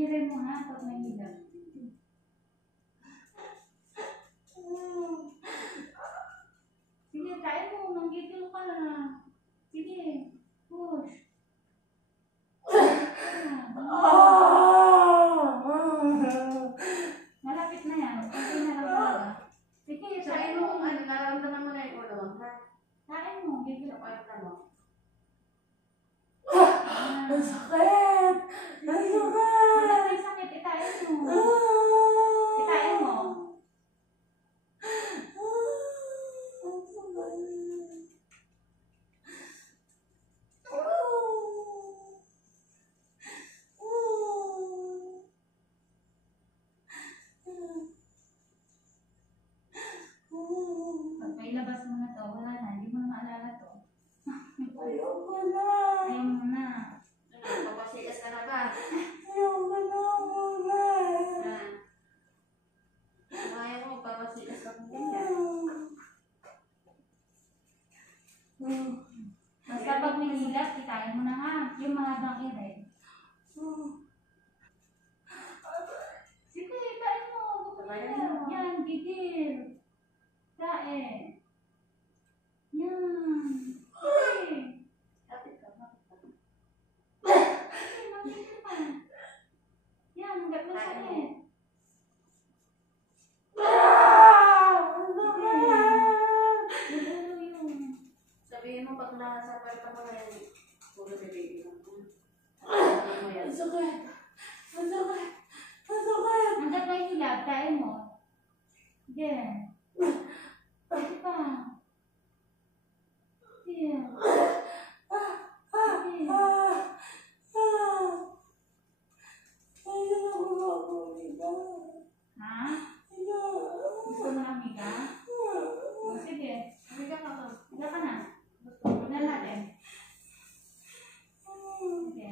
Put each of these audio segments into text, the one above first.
Gigirin mo ha pag may hilap. Sige, kain mo. Manggigil ka na. Sige, push. Malapit na yan. Kasi na lang talaga. Sige, kain mo kung ano. Nararamdaman mo na yung ulo. Kain mo. Gigil ako yung talo. Ang sakit! Ang sakit! Wala may sakit. Ikain mo. Ikain mo. Pag may labas mo na to, wala na. Hindi mo na maalala to. Ayoko na! Ayaw mo na. Papasigas ka na ba? Ayoko na muna! Ayaw mo, papasigas ka kung ganyan. Basta pag may hilap, ikain mo na ha. Yung mahabang ere. Sige, kain mo. Yan, gigil. Kain. Yan. Sige. Kapit ka, kapit ka. Sige, magigil pa. Yan, hanggat mo sakit. Sabihin mo pag nasa parta mo na yan, puro si baby lang. Ang sakit! Ang sakit! Ang sakit! Hanggat may hilap, kain mo. Sige. Sige pa. Sige. Ha? Gusto mo ng higa? O, sige. Higa ka to. Higa ka na. Huwag na natin. Sige.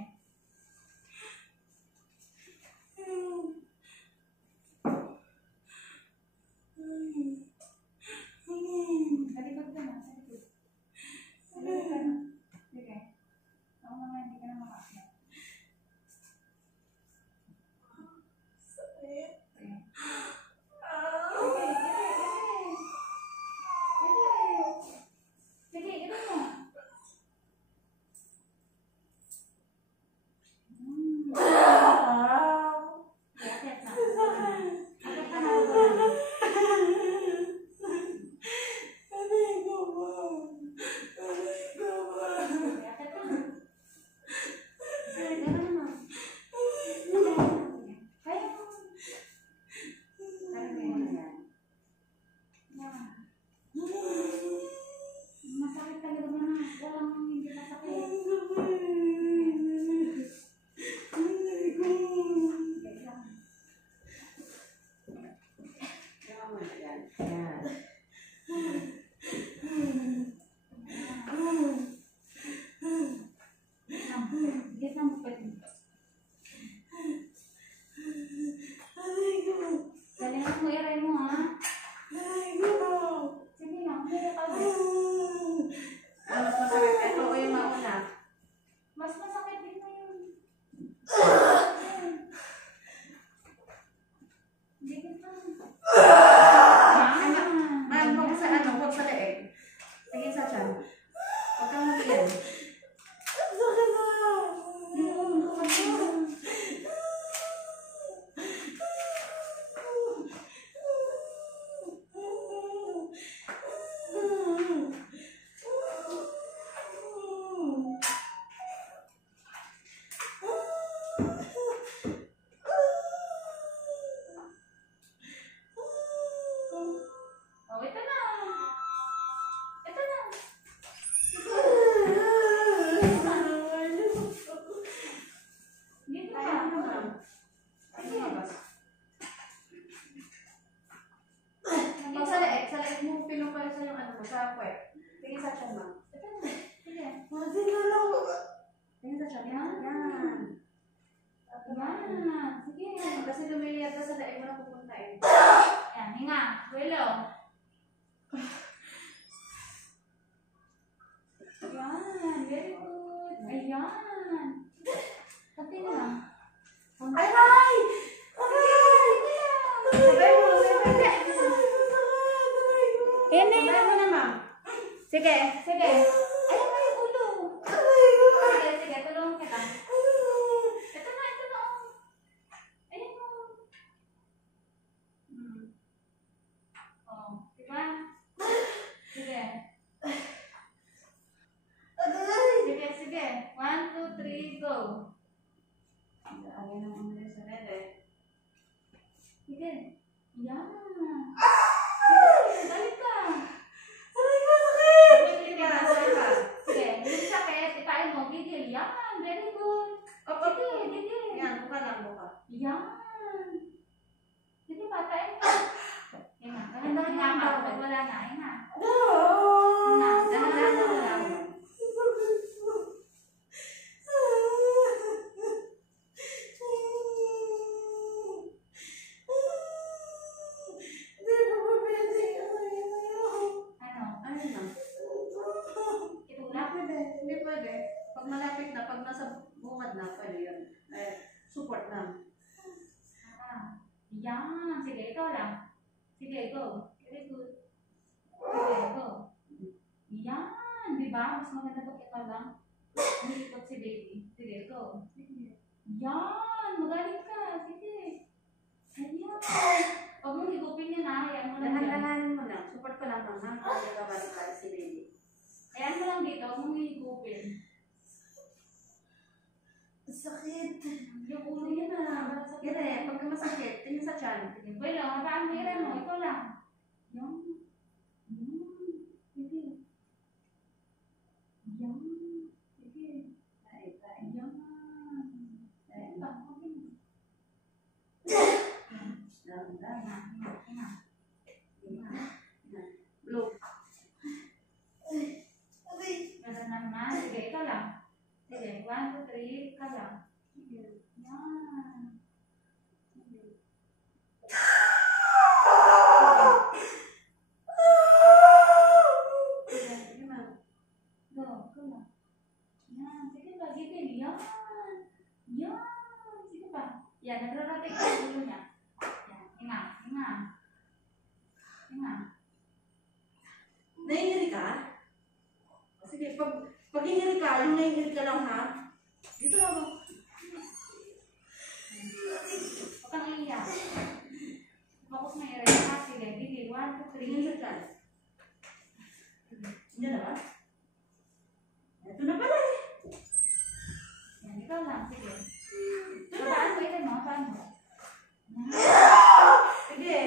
Talikod ka na. Talikod. Talikod ka na. Sige. Ako mga hindi ka na makakaya. Sakit! Sige. Sige, sige, ito mo. Akit na. Akit ka na. Aray ko ba? Aray ko ba? Akit ka na. Sige, gano'n na. Kaya mo. Kaya mo na yan. Yan. Masakit talaga ba na? Walang hindi masakit. Sige lang. Kaya mo na yan. Yan. Sige lang, pwede. Aray ko! Galingan mo, iray mo ha. Aray ko! Sige lang, hindi ka ba? Mas masakit. Ito ko yung mauna. Mas masakit din na yun. Sige pa. Ma'am, huwag sa ano, huwag sa leeg. Tingin sa tiyan. Huwag kang mag-iyan. Ang sakit na! Oh, ito na. Ito na. Dito Kaya mo na, ka. ma'am. Ay, lumabas. Pag sa leeg mo, pinupalisa yung ano mo, sa puwet. Tingin sa tiyan, ma'am. Ito na. Sige. Mati na lang! Tingin sa tiyan. Yan. Yan. Yan. Sige. Kasi lumiliyat ka sa leeg mo na pupunta eh. Yan, hinga. Willow. Yan. Very good. Ayan. Pati na lang. Ay, na, ma'am. Sige, sige. Ayun na yung ulo. Aray ko. Sige, sige, tulungan kita. Ito na, ito na. Ayun mo. Oh, diba? Sige. Aray. Sige, sige. 1, 2, 3, go. Ano na muna sa rede. Sige. Yan. Sige, balik ka. Aray ko, sakit. Sige, balik ka. Sige, yung sakit, ipain mo, gigil. Yan, very good. Sige, gigil. Yan, buka lang, buka. Yan. Sige, patain ka. Yan na, dahan-dahan Yan, ka. bawal. Pag wala na, yan na. No. Yan na, dahan-dahan na wala. Hindi ko pa pwede. Aray ko. Ano? Ano na? Itulak? Pwede, hindi pwede. Pag malapit na, pag nasa bungad na, pwede yun. Support na. Ah, yan. Sige, ikaw lang. Sige, go. Very good. Sige, go. Yan. Di ba? Mas maganda pag ikaw lang. Umiikot si baby. Sige, go. Sige. Yan. Magaling ka. Sige. Ganyan. Huwag mong higupin yun ha. Hayaan mo lang yan. Dahan-dahanin mo lang. Support ko lang ma'am. Hanggang nagkabalik si baby. Hayaan mo lang dito. Huwag mong higupin. Sakit. Yung ulo yun na. Ba't sa Kaya pag masakit, tingin sa tiyan. Sige, well, habaan mo iran mo. Ikaw lang. Yan. Yan. Sige. Yan. Sige. Ay, Yan. ay. Ito, okay na. Dahan-dahan. Yan. Blue. Aray. Ganun naman. Sige, ikaw lang. Sige, 1, 2, 3, ikaw lang. Sige. Yan. Sige. Sige, Sige ma'am. go, go lang. Yan, sige pa, gigil. Yan. Yan. Sige pa. Yan, nagra-rotate ka yung ulo niya. Yan, hinga, hinga. Hinga. Nahihiri ka? Sige, pag hihiri ka, yung nahihiri ka lang ha. Dito lang mo. Huwag kang iiyak. Focus mo yung rin. Ha, sige, gigil. 1, 2, Tingin 3. sa tiyan. Diyan na ba? Ito na pala eh. Yan, ikaw lang. Sige. Babaan mo ito mo. Babaan mo. Yan. Sige.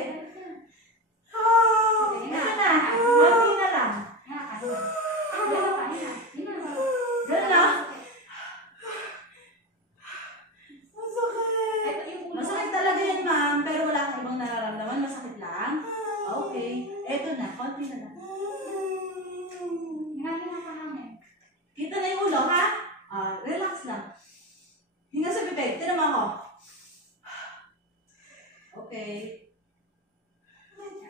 Ah. Sige, Ito hinga. na. Konti na lang. Hinga ka. Hinga ka. Hinga. Hinga. Diyan na. Ang sakit. Ito yung ulo. Masakit talaga yan ma'am, pero wala kang ibang nararamdaman. Masakit lang. Okay. Ito na. Konti na lang. Hinga, hinga ka namin. Kita na yung ulo ha? Relax lang. Hinga sa bibig. Tinan mo ako. Okay.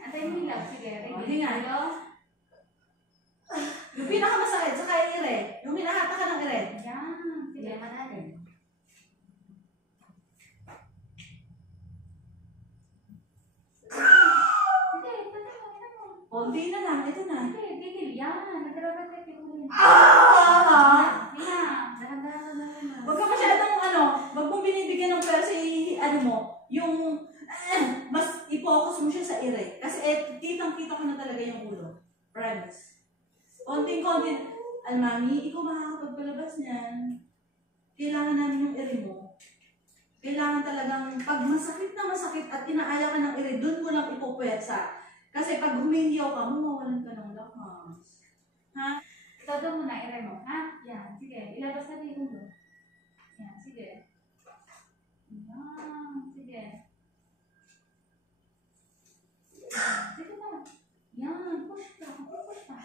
Antayin mo hilaw. Sige, ready. Oh, hinga. Hello? Yung pinakamasakit, saka yung ire. Yung hinahata ka ng ire. Yan. Sige. Sige, natin. Sige, ito mo. Konti na lang. Ito na. Sige, gigil. Yan. Nagrabagat yung ulo. Ah! Hinga. Dahan-dahan na naman. Huwag ka masyadong wag mong binibigyan ng pera yung mas i-focus mo siya sa ire. Kasi kitang-kita ko na talaga yung ulo. Promise. Konting-konting, Almami, ikaw makakapagpalabas niyan. Kailangan namin yung ire mo. Kailangan talagang, pag masakit na masakit at inaaya ka ng ire, doon mo lang ipupwersa. Kasi pag humindiyaw ka, mawawalan ka ng lakas. Ha? Ito daw muna, ire mo. Ha? Yan. Sige. Ilabas na yung ulo. Yan. Sige. Yan. Sige. Sige pa. Yan. Push pa. Push pa.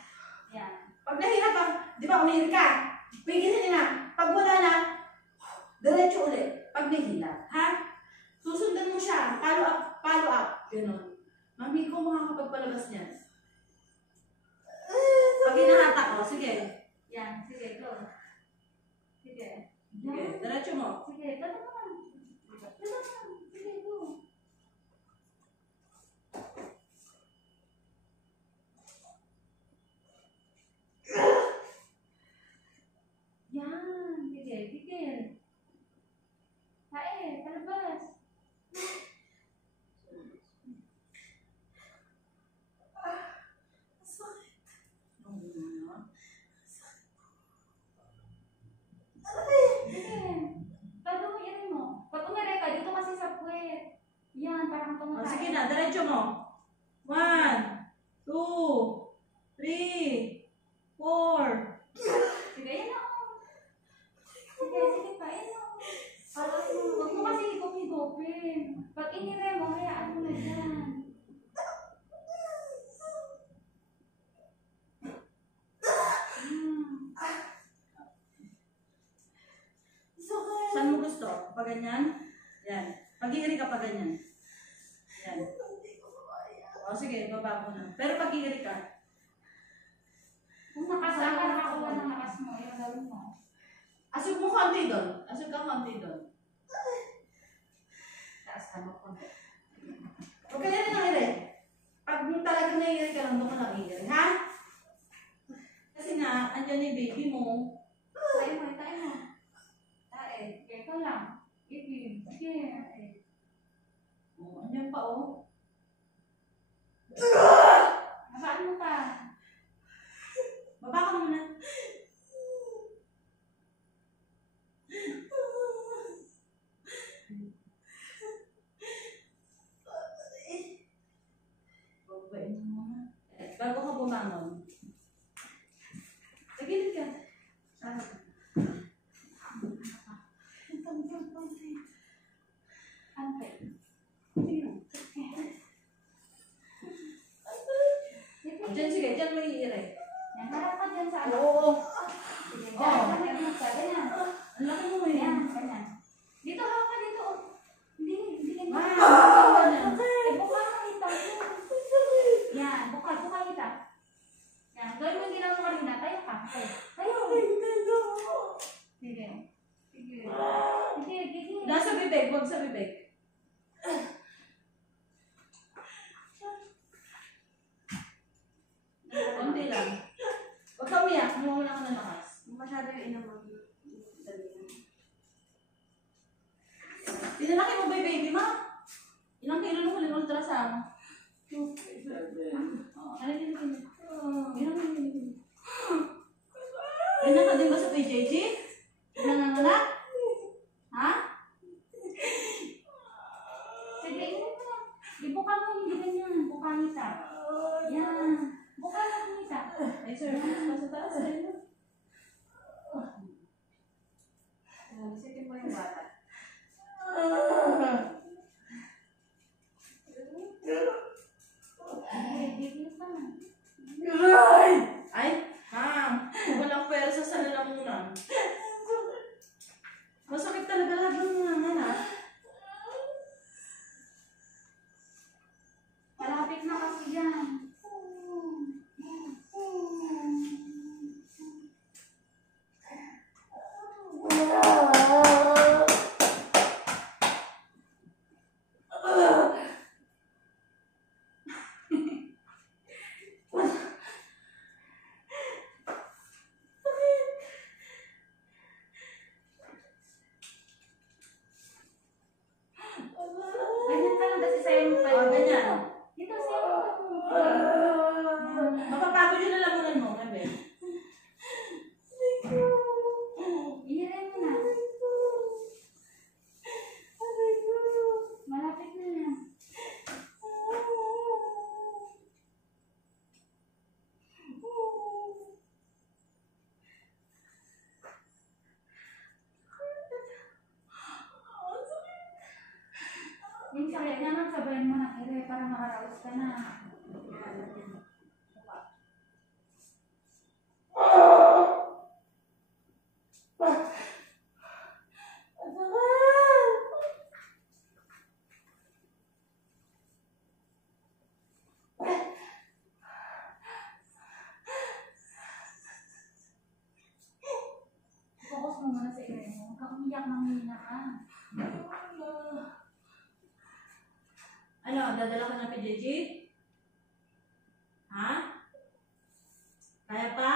Yan. Pag nahirap ka, di ba umihir ka? Pigilin na. Pag wala na, diretso ulit. Pag nahihila, ha? Susundan mo siya. Follow up. Ganun. Mami, ikaw makakapagpalabas niyan. Pag hinahata ko, sige. Yan. Sige. Go. Sige. Sige, diretso mo. Sige. Ito naman. Ito naman. Sige. Go. ganyan. Yan. Pag-iiri ka pa ganyan. Yan. O sige, baba ko na. Pero pag-iiri ka. Kung nakasama, nakakuha ng lakas mo, yung gawin mo. Asog mo konti doon. Asog ka konti doon. Taas ka mo konti. Huwag ka na rin ang iri. Pag talagang naiiri ka lang, doon ka lang iiri. Ha? Kasi nga, andyan yung baby mo. Tayo mo, tayo mo. Tae, ito lang. Sige, sige. O, andyan pa oh. Habaan mo pa. Baba ka muna. Babain mo muna. Bago ka bumangon. Tagilid ka. Ante. Diyan, sige. Diyan mo iiri. Yan, harap ka dyan sa ano. Oo. Sige, dyan. Ganyan. Ang laki mo Ganyan, yan. ganyan. Dito, hawak ka dito. Hindi, ganyan. Wow. Eh, buka ka kita. Yan, buka kita. Yan, gawin mo yung ginawa mo kanina. Tayo ka. Tayo. Sige. Sige. Sige, sige. Nasa bibig, wag sa bibig. Konti lang. Huwag ka umiyak, mawala ka ng lakas. Masyado yung ina mo. Pinalaki mo ba yung baby mo? Ilang kilo na huling ultrasound? Ano din? Ganyan ka din ba sa PJJ? Nanganganak? Ha? Sige, ingat mo. Ibuka mo yung ganyan. Buka kita. Yan. Buka mo kita. Ay, sir, mas sa taas eh. Isipin mo yung bata. Sige pa. Ay, ma'am, walang pwersa sa lalamunan. Masakit talaga lahat ng mga anak. Malapit na kasi yan. Ganyan ka lang kasi sa'yo mo pa. Oh, ganyan. Dito sa'yo mo pa. Mapapagod yung lalamunan mo, ngabe. Ihirin mo na. Malapit na yan. Yung sakit niya nang sabayin mo na kire para makaraos ka na. Focus mo muna sa ire mo. Huwag kang umiyak nang hina ka. Ano, dadala ka ng PJJ? Ha? Kaya pa?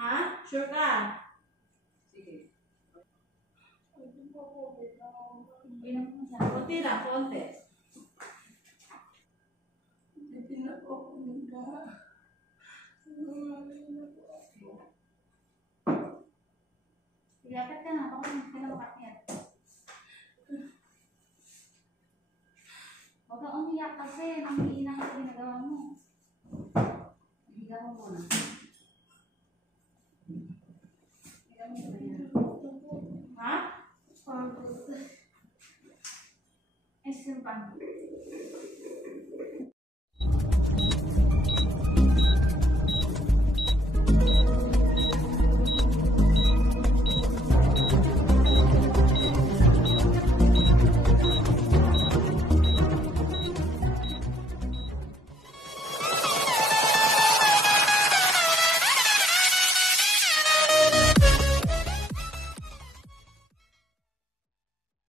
Ha? Sure ka? Sige. Inom mo siya. Konti lang, konti. Ilapit ka na. Baka hindi ka na makakyat. Huwag kang umiyak kasi ang hina ka ginagawa mo. Higa mo muna. Higa mo muna. Ha? Eh, sumpang.